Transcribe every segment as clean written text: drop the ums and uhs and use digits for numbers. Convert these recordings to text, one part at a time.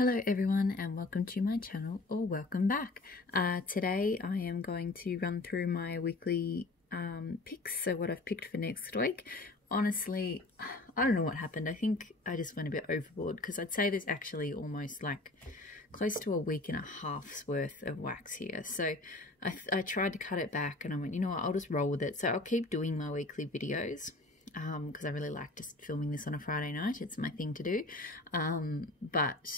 Hello everyone and welcome to my channel, or welcome back. Today I am going to run through my weekly picks, so what I've picked for next week. Honestly, I don't know what happened. I think I just went a bit overboard because I'd say there's actually almost like close to a week and a half's worth of wax here. So I tried to cut it back and I went, you know what, I'll just roll with it. So I'll keep doing my weekly videos. Because I really like just filming this on a Friday night. It's my thing to do. But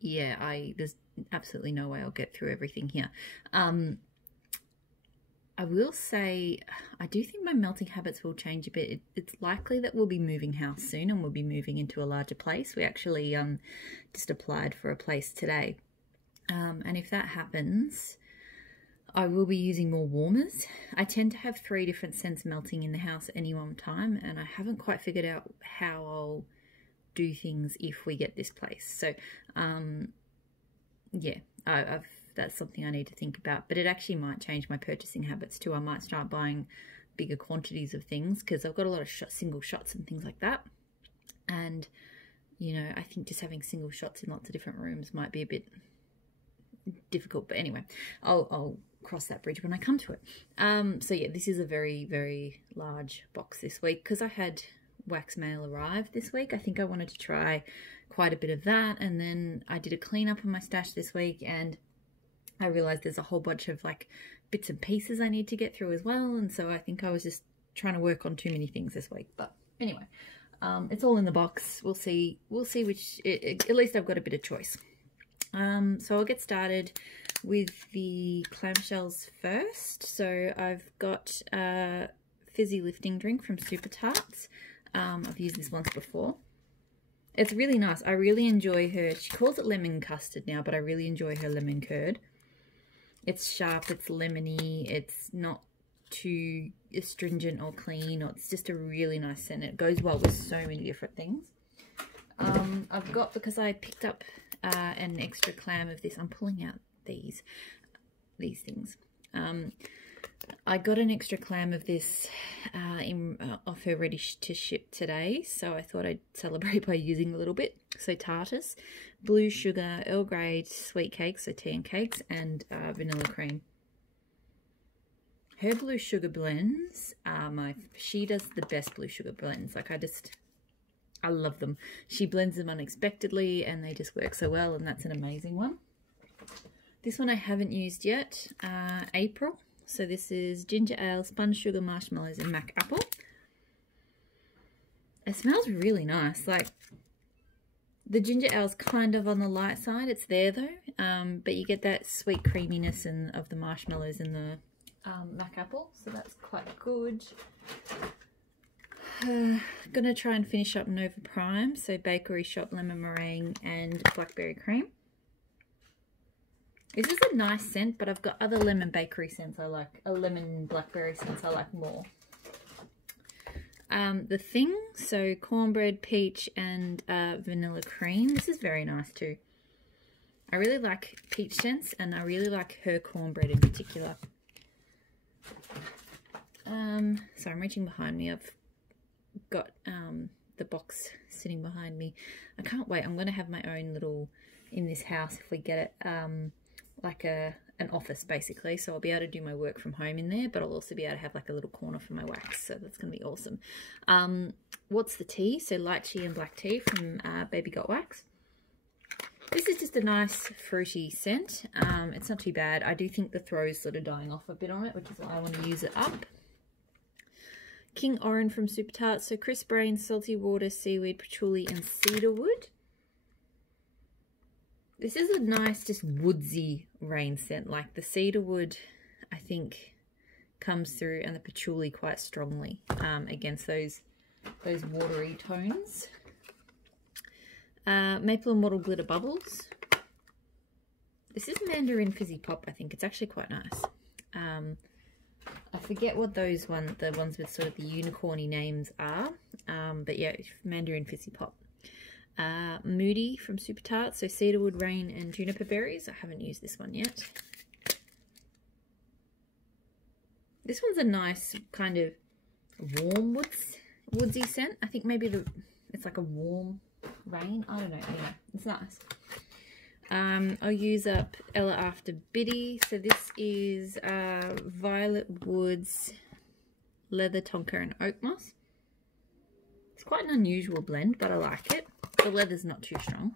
yeah, there's absolutely no way I'll get through everything here. I will say, I do think my melting habits will change a bit. It's likely that we'll be moving house soon and we'll be moving into a larger place. We actually just applied for a place today. And if that happens, I will be using more warmers. I tend to have 3 different scents melting in the house at any one time, and I haven't quite figured out how I'll do things if we get this place. So, yeah, that's something I need to think about. But it actually might change my purchasing habits too. I might start buying bigger quantities of things because I've got a lot of single shots and things like that. And, you know, I think just having single shots in lots of different rooms might be a bit difficult. But anyway, I'll cross that bridge when I come to it. So yeah, this is a very, very large box this week because I had wax mail arrive this week. I think I wanted to try quite a bit of that, and then I did a clean up on my stash this week and I realized there's a whole bunch of like bits and pieces I need to get through as well, and so I think I was just trying to work on too many things this week. But anyway, it's all in the box. We'll see which, at least I've got a bit of choice. So I'll get started with the clamshells first. So I've got a fizzy lifting drink from Super Tarts. I've used this once before. It's really nice. I really enjoy her. She calls it lemon custard now, but I really enjoy her lemon curd. It's sharp, it's lemony, it's not too astringent or clean, or it's just a really nice scent. It goes well with so many different things. I've got, because I picked up an extra clam of this, I'm pulling out these things. I got an extra clam of this off her ready to ship today, so I thought I'd celebrate by using a little bit. So tartus, blue sugar, Earl Grey sweet cakes, so tea and cakes, and vanilla cream. Her blue sugar blends are she does the best blue sugar blends. Like I love them. She blends them unexpectedly and they just work so well, and that's an amazing one. This one I haven't used yet, April. So this is ginger ale, spun sugar, marshmallows, and mac apple. It smells really nice. Like, the ginger ale's kind of on the light side. It's there though, but you get that sweet creaminess of the marshmallows and the mac apple. So that's quite good. Gonna try and finish up Nova Prime. So bakery shop lemon meringue and blackberry cream. This is a nice scent, but I've got other lemon bakery scents I like. A lemon blackberry scents I like more. The Thing, so cornbread, peach, and vanilla cream. This is very nice too. I really like peach scents, and I really like her cornbread in particular. So I'm reaching behind me. I've got the box sitting behind me. I can't wait. I'm going to have my own little, in this house if we get it, like an office basically, so I'll be able to do my work from home in there, but I'll also be able to have like a little corner for my wax, so that's going to be awesome. What's the tea? So lychee and black tea from Baby Got Wax. This is just a nice fruity scent. It's not too bad. I do think the throw's sort of dying off a bit on it, which is why I want to use it up. King Orange from Super Tarts, so crisp rain, salty water, seaweed, patchouli, and cedarwood. This is a nice, just woodsy rain scent. Like the cedarwood, I think, comes through, and the patchouli quite strongly against those watery tones. Maple and Wattle Glitter Bubbles. This is Mandarin Fizzy Pop, I think. It's actually quite nice. I forget what the ones with sort of the unicorny names are. But yeah, Mandarin Fizzy Pop. Moody from Super Tarts, so cedarwood, rain, and juniper berries. I haven't used this one yet. This one's a nice kind of warm woodsy scent. I think maybe it's like a warm rain. I don't know. Anyway, it's nice. I'll use up Ella After Biddy. So this is Violet Woods, Leather Tonka and Oak Moss. It's quite an unusual blend, but I like it. The leather's not too strong.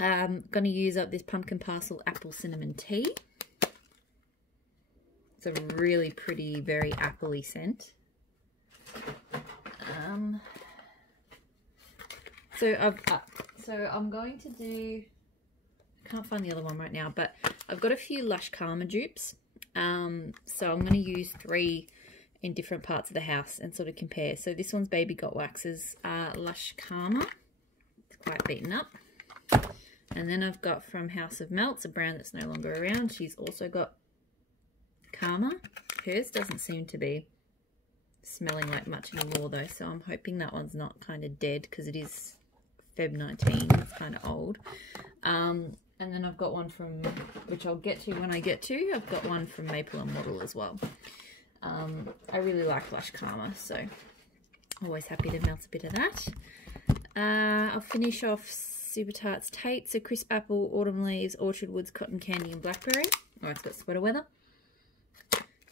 I'm going to use up this Pumpkin Parcel Apple Cinnamon Tea. It's a really pretty, very appley scent. So I'm going to do, I can't find the other one right now, but I've got a few Lash Karma dupes. So I'm going to use 3 in different parts of the house and sort of compare. So this one's Baby Got Wax's Lash Karma. It's quite beaten up. And then I've got from House of Melts, a brand that's no longer around. She's also got Karma. Hers doesn't seem to be smelling like much anymore though, so I'm hoping that one's not kind of dead because it is Feb 19. It's kind of old. And then I've got one from, which I'll get to when I get to, I've got one from Maple and Wattle as well. I really like Lash Karma, so always happy to melt a bit of that. I'll finish off Super Tarts Tate, so Crisp Apple, Autumn Leaves, Orchard Woods, Cotton Candy and Blackberry. Oh, it's got Sweater Weather.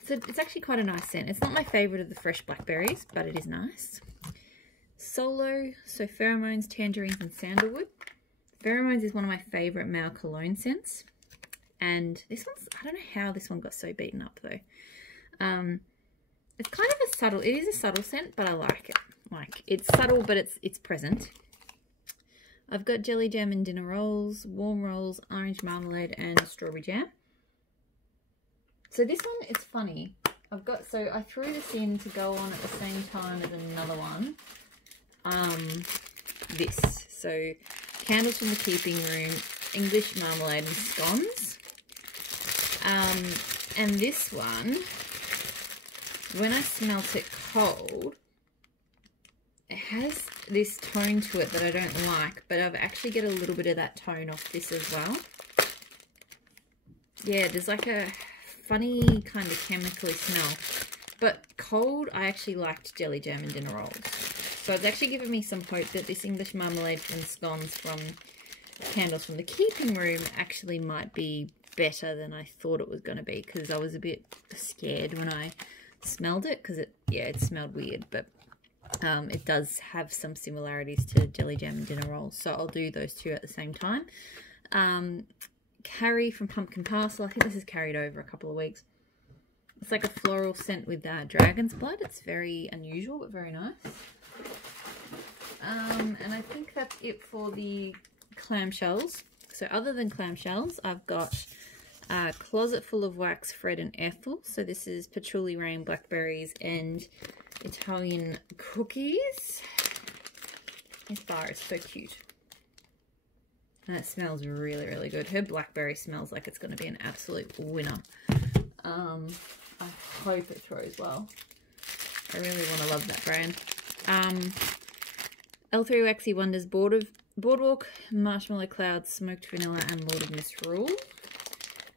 So it's actually quite a nice scent. It's not my favourite of the fresh blackberries, but it is nice. Solo, so Pheromones, Tangerines and Sandalwood. Pheromones is one of my favourite male cologne scents. And this one's, I don't know how this one got so beaten up though. It's kind of a subtle, it is a subtle scent, but I like it. Like, it's subtle, but it's present. I've got Jelly Jam and Dinner Rolls, Warm Rolls, Orange Marmalade and Strawberry Jam. So this one, it's funny. So I threw this in to go on at the same time as another one. So Candles from the Keeping Room, English Marmalade and Scones. And this one, when I smelt it cold, it has this tone to it that I don't like, but I've actually get a little bit of that tone off this as well. Yeah, there's like a funny kind of chemically smell, but cold I actually liked Jelly Jam and Dinner Rolls, so it's actually given me some hope that this English Marmalade and Scones from Candles from the Keeping Room actually might be better than I thought it was going to be, because I was a bit scared when I smelled it, because it smelled weird, but it does have some similarities to Jelly Jam and Dinner Rolls, so I'll do those two at the same time. Carrie from Pumpkin Parcel. I think this is carried over a couple of weeks. It's like a floral scent with dragon's blood. It's very unusual, but very nice. And I think that's it for the clamshells. So other than clamshells, I've got a Closet Full of Wax, Fred and Ethel. So this is Patchouli Rain, Blackberries and Italian Cookies. This bar is so cute. And it smells really, really good. Her blackberry smells like it's going to be an absolute winner. I hope it throws well. I really want to love that brand. L3 Waxy Wonders Boardwalk, Marshmallow Clouds, Smoked Vanilla and Lord of Misrule.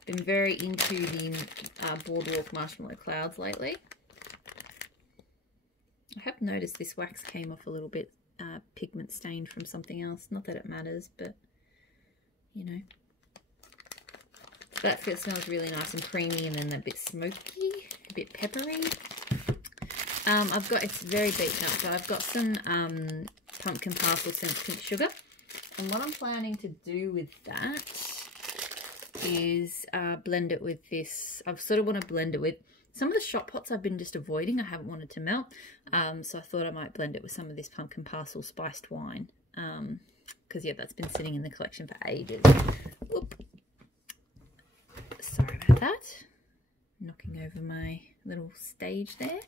Been very into the Boardwalk Marshmallow Clouds lately. I have noticed this wax came off a little bit pigment stained from something else. Not that it matters, but you know. That smells really nice and creamy, and then a bit smoky, a bit peppery. It's very beaten up, so I've got some Pumpkin Parcel Scent Pink Sugar. And what I'm planning to do with that is blend it with this. I sort of want to blend it with some of the shot pots I've been just avoiding. I haven't wanted to melt. So I thought I might blend it with some of this Pumpkin Parcel Spiced Wine. Because, yeah, that's been sitting in the collection for ages. Oop. Sorry about that. Knocking over my little stage there.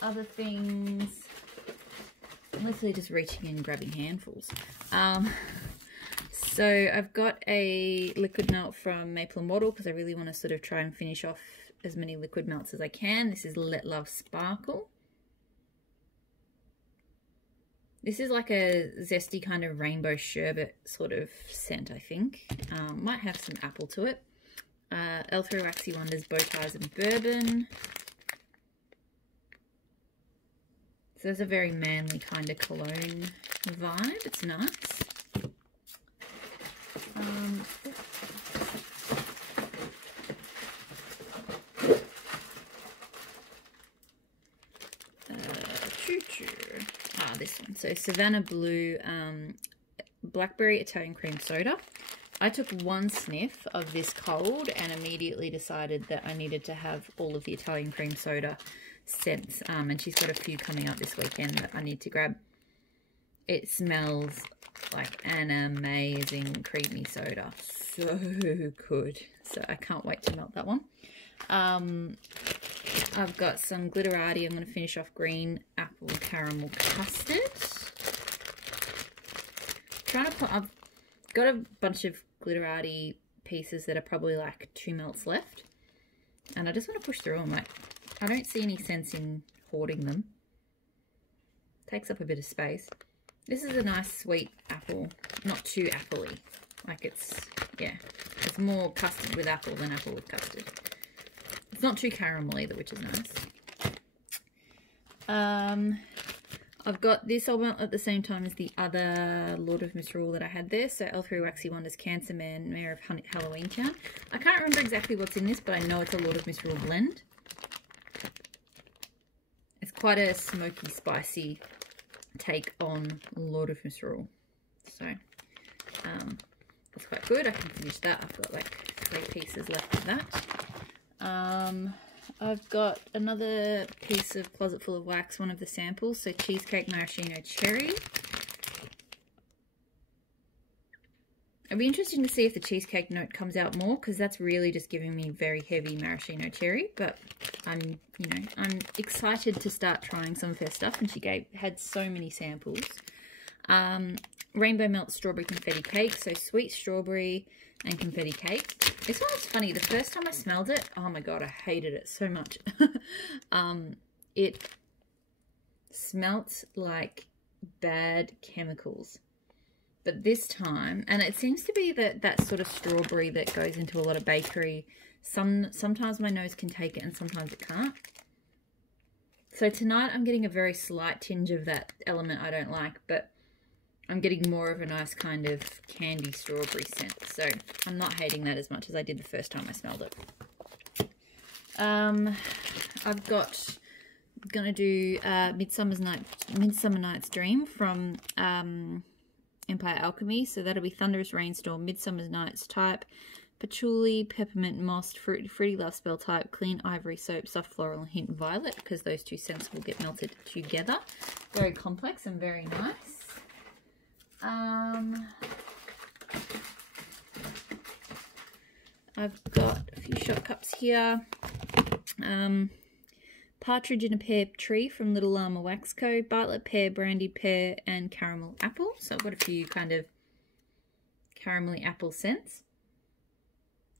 Other things, I'm literally just reaching in and grabbing handfuls. So I've got a liquid melt from Maple and Wattle because I really want to sort of try and finish off as many liquid melts as I can. This is Let Love Sparkle. This is like a zesty kind of rainbow sherbet sort of scent, I think. Might have some apple to it. L3 Waxy Wonders Bow Ties and Bourbon. So there's a very manly kind of cologne vibe. It's nice. So Savannah Blue Blackberry Italian cream soda. I took one sniff of this cold and immediately decided that I needed to have all of the Italian cream soda scents. And she's got a few coming up this weekend that I need to grab. It smells like an amazing creamy soda. So good. So I can't wait to melt that one. I've got some Glitterati. I'm going to finish off green apple caramel custard. I've got a bunch of Glitterati pieces that are probably like 2 melts left, and I just want to push through them. Like, I don't see any sense in hoarding them. Takes up a bit of space. This is a nice sweet apple, not too apple-y. Like it's, yeah, it's more custard with apple than apple with custard. It's not too caramel either, which is nice. I've got this all at the same time as the other Lord of Misrule that I had there. So L3 Waxy Wonders Cancer Man, Mayor of Halloweentown. I can't remember exactly what's in this, but I know it's a Lord of Misrule blend. It's quite a smoky, spicy take on Lord of Misrule. So that's quite good. I can finish that. I've got like 3 pieces left of that. I've got another piece of Closet Full of Wax, one of the samples. So Cheesecake Maraschino Cherry. It'd be interesting to see if the cheesecake note comes out more, because that's really just giving me very heavy maraschino cherry. But I'm excited to start trying some of her stuff, and she had so many samples. Rainbow Melt Strawberry Confetti Cake, so sweet strawberry and confetti cake. This one's funny. The first time I smelled it, oh my god, I hated it so much. It smelt like bad chemicals. But this time, and it seems to be that sort of strawberry that goes into a lot of bakery. Sometimes my nose can take it and sometimes it can't. So tonight I'm getting a very slight tinge of that element I don't like, but I'm getting more of a nice kind of candy strawberry scent. So I'm not hating that as much as I did the first time I smelled it. Gonna do Midsummer Night's Dream from Empire Alchemy. So that'll be Thunderous Rainstorm, Midsummer Night's Type, Patchouli, Peppermint, Moss, Fruity Love Spell Type, Clean Ivory Soap, Soft Floral, and Hint Violet, because those two scents will get melted together. Very complex and very nice. I've got a few shot cups here. Partridge in a Pear Tree from Little Llama Wax Co. Bartlett Pear, Brandy Pear, and Caramel Apple. So I've got a few kind of caramelly apple scents.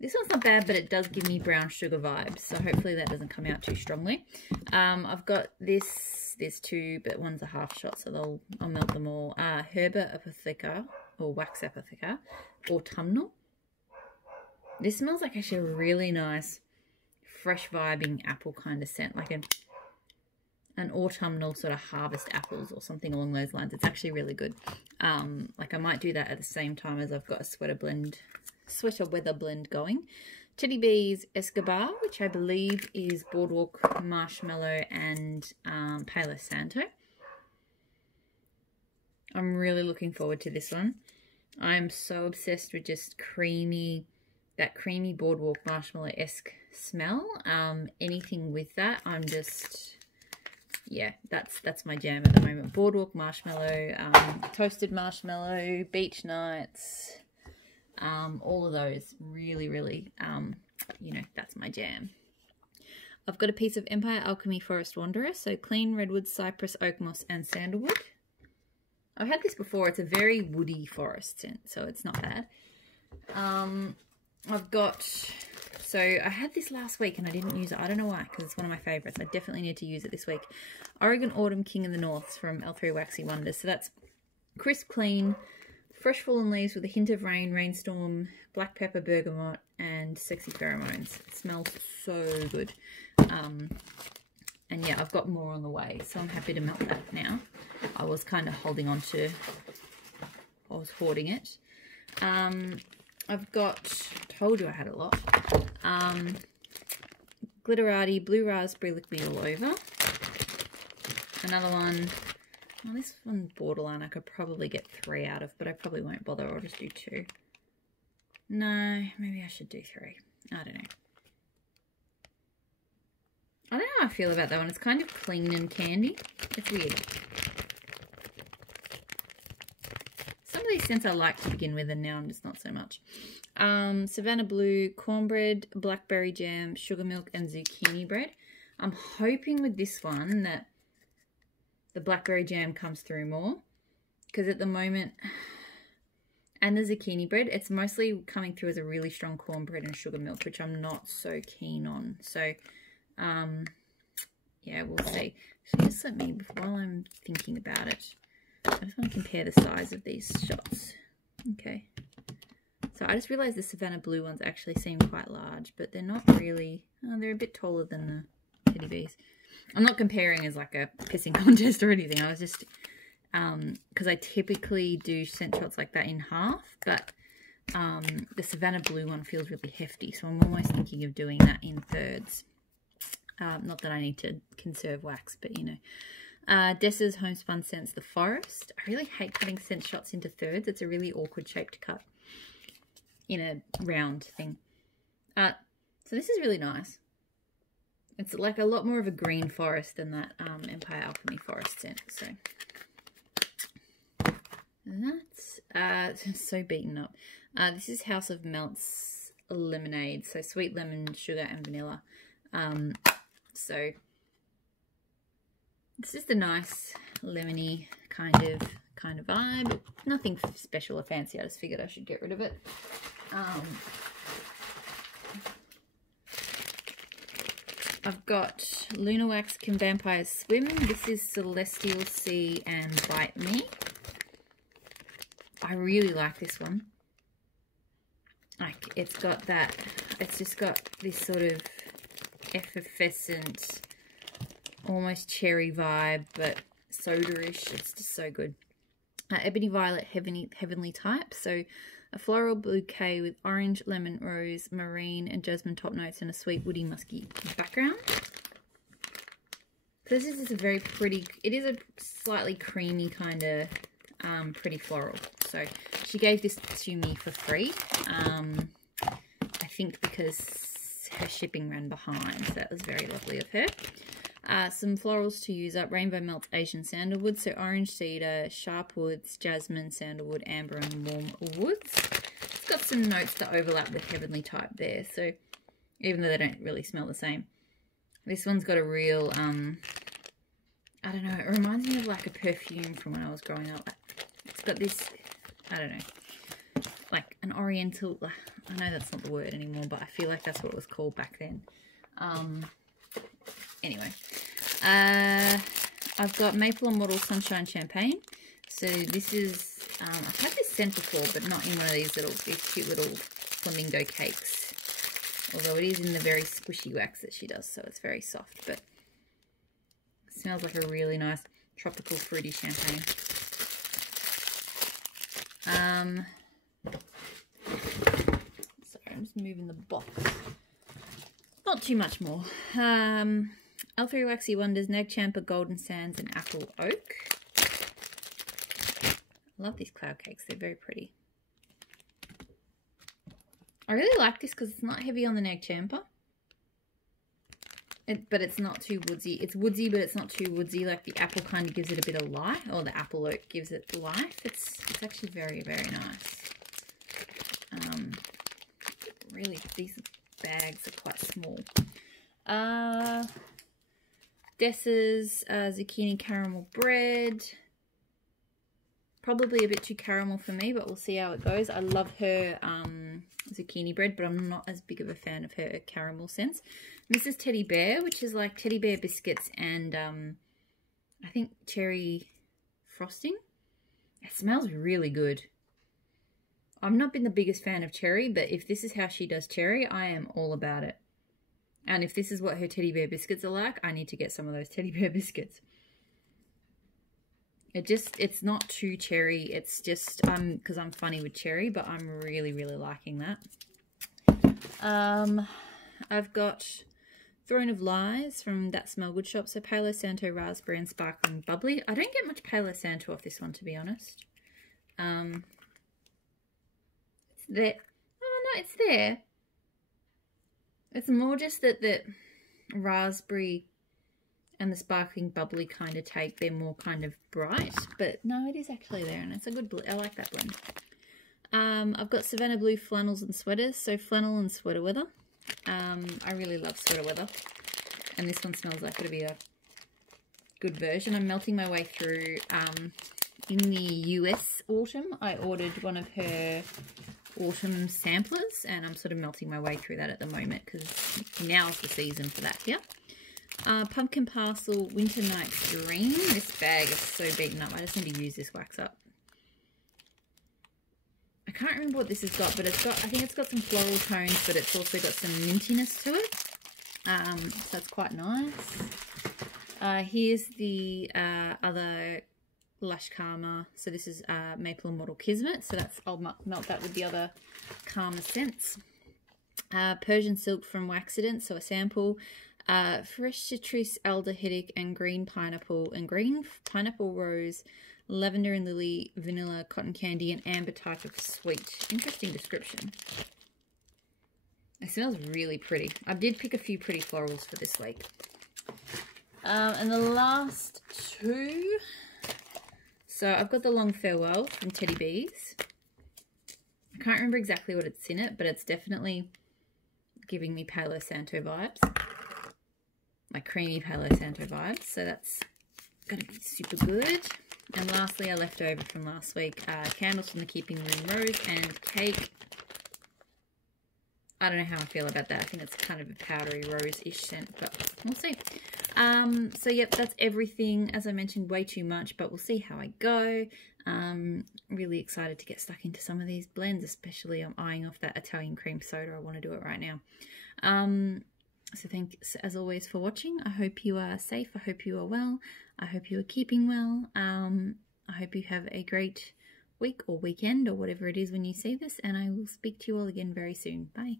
This one's not bad, but it does give me brown sugar vibes. So hopefully that doesn't come out too strongly. I've got there's 2, but one's a half shot, so I'll melt them all. Herba Apotheca, or Wax Apotheca, Autumnal. This smells like actually a really nice, fresh vibing apple kind of scent, like an autumnal sort of harvest apples or something along those lines. It's actually really good. Like I might do that at the same time as I've got a sweater weather blend going. Teddy Bees Escobar, which I believe is Boardwalk Marshmallow and Palo Santo. I'm really looking forward to this one. I'm so obsessed with just that creamy Boardwalk Marshmallow-esque smell. Anything with that, I'm just, yeah, that's my jam at the moment. Boardwalk Marshmallow, Toasted Marshmallow, Beach Nights, all of those really, really, you know, that's my jam. I've got a piece of Empire Alchemy Forest Wanderer, so clean redwood, cypress, oak moss, and sandalwood. I've had this before. It's a very woody forest scent, so it's not bad. I've got, so I had this last week and I didn't use it. I don't know why, because it's one of my favorites. I definitely need to use it this week. Oregon Autumn King of the North from L3 Waxy Wonders. So that's crisp, clean, fresh fallen leaves with a hint of rain, rainstorm, black pepper, bergamot, and sexy pheromones. It smells so good. And yeah, I've got more on the way, so I'm happy to melt that now. I was kind of holding on to, I was hoarding it. I've got, told you I had a lot. Glitterati, Blue Raspberry Lick Me All Over. Another one, Oh, this one's borderline. I could probably get 3 out of, but I probably won't bother. I'll just do 2. No, maybe I should do 3. I don't know. I don't know how I feel about that one. It's kind of clean and candy. It's weird. Some of these scents I like to begin with, and now I'm just not so much. Savannah Blue, cornbread, blackberry jam, sugar milk, and zucchini bread. I'm hoping with this one that the blackberry jam comes through more, because at the moment, and the zucchini bread, it's mostly coming through as a really strong cornbread and sugar milk, which I'm not so keen on. So, yeah, we'll see. So just let me, while I'm thinking about it, I just want to compare the size of these shots. Okay. So I just realised the Savannah Blue ones actually seem quite large, but they're not really, oh, they're a bit taller than the Teddy Bears. I'm not comparing as like a pissing contest or anything. I was just, because I typically do scent shots like that in half, but the Savannah Blue one feels really hefty, so I'm almost thinking of doing that in thirds. Not that I need to conserve wax, but you know. Dessa's Homespun Scents The Forest. I really hate cutting scent shots into thirds. It's a really awkward shape to cut in a round thing. So this is really nice. It's like a lot more of a green forest than that Empire Alchemy Forest scent. So and that's so beaten up. This is House of Melts Lemonade. So sweet lemon, sugar, and vanilla. So it's just a nice lemony kind of vibe. Nothing special or fancy. I just figured I should get rid of it. I've got Luna Wax Can Vampires Swim. This is Celestial Sea and Bite Me. I really like this one. Like, it's got that, it's just got this sort of effervescent, almost cherry vibe, but soda-ish. It's just so good. Ebony Violet Heavenly Type. So a floral bouquet with orange, lemon, rose, marine, and jasmine top notes, and a sweet, woody, musky background. So this is just a very pretty, it is a slightly creamy kind of pretty floral. So she gave this to me for free. I think because her shipping ran behind, so that was very lovely of her. Some florals to use up. Rainbow Melts Asian Sandalwood. So orange cedar, sharp woods, jasmine, sandalwood, amber, and warm woods. It's got some notes that overlap with Heavenly Type there. So even though they don't really smell the same. This one's got a real, I don't know, it reminds me of like a perfume from when I was growing up. It's got this, I don't know, like an oriental, I know that's not the word anymore, but I feel like that's what it was called back then. Anyway, I've got Maple and Wattle Sunshine Champagne. So this is, I've had this scent before, but not in one of these cute little flamingo cakes. Although it is in the very squishy wax that she does, so it's very soft, but it smells like a really nice tropical fruity champagne. Sorry, I'm just moving the box. Not too much more. L3 Waxy Wonders, Neg Champa, Golden Sands, and Apple Oak. I love these cloud cakes. They're very pretty. I really like this because it's not heavy on the Neg Champa. But it's not too woodsy. It's woodsy, but it's not too woodsy. Like the apple kind of gives it a bit of life, or the apple oak gives it life. It's actually very, very nice. Really, these bags are quite small. Dessa's zucchini caramel bread. Probably a bit too caramel for me, but we'll see how it goes. I love her zucchini bread, but I'm not as big of a fan of her caramel scents. Mrs. Teddy Bear, which is like teddy bear biscuits and I think cherry frosting. It smells really good. I've not been the biggest fan of cherry, but if this is how she does cherry, I am all about it. And if this is what her teddy bear biscuits are like, I need to get some of those teddy bear biscuits. It's not too cherry. It's just, because I'm funny with cherry, but I'm really, really liking that. I've got Throne of Lies from That Smell Good shop. So Palo Santo, Raspberry and Sparkling Bubbly. I don't get much Palo Santo off this one, to be honest. It's there. Oh no, it's there. It's more just that the raspberry and the sparkling bubbly kind of take, they're more kind of bright. But no, it is actually there, and it's a good blend. I like that blend. I've got Savannah Blue flannels and sweaters. So flannel and sweater weather. I really love sweater weather. And this one smells like it'll be a good version. I'm melting my way through. In the US autumn, I ordered one of her autumn samplers, and I'm sort of melting my way through that at the moment because now's the season for that here. Pumpkin Parcel Winter Night Dream. This bag is so beaten up. I just need to use this wax up. I can't remember what this has got, but it's got, I think it's got some floral tones, but it's also got some mintiness to it. So that's quite nice. Here's the other Lash Karma. So this is Maple and Mortal Kismet. So that's, I'll melt that with the other Karma scents. Persian Silk from Waxident, so a sample. Fresh Citrus, Aldehydic and Green Pineapple Rose, Lavender and Lily, Vanilla, Cotton Candy and Amber type of sweet. Interesting description. It smells really pretty. I did pick a few pretty florals for this week. And the last two. So I've got the Long Farewell from Teddy Bees. I can't remember exactly what it's in it, but it's definitely giving me Palo Santo vibes. My creamy Palo Santo vibes. So that's going to be super good. And lastly, I left over from last week, Candles from the Keeping Room Rose and Cake. I don't know how I feel about that. I think it's kind of a powdery rose-ish scent, but we'll see. So yep, that's everything. As I mentioned, way too much, but we'll see how I go. Really excited to get stuck into some of these blends, especially I'm eyeing off that Italian cream soda. I want to do it right now. So thanks as always for watching. I hope you are safe. I hope you are well. I hope you are keeping well. I hope you have a great week or weekend or whatever it is when you see this, and I will speak to you all again very soon. Bye.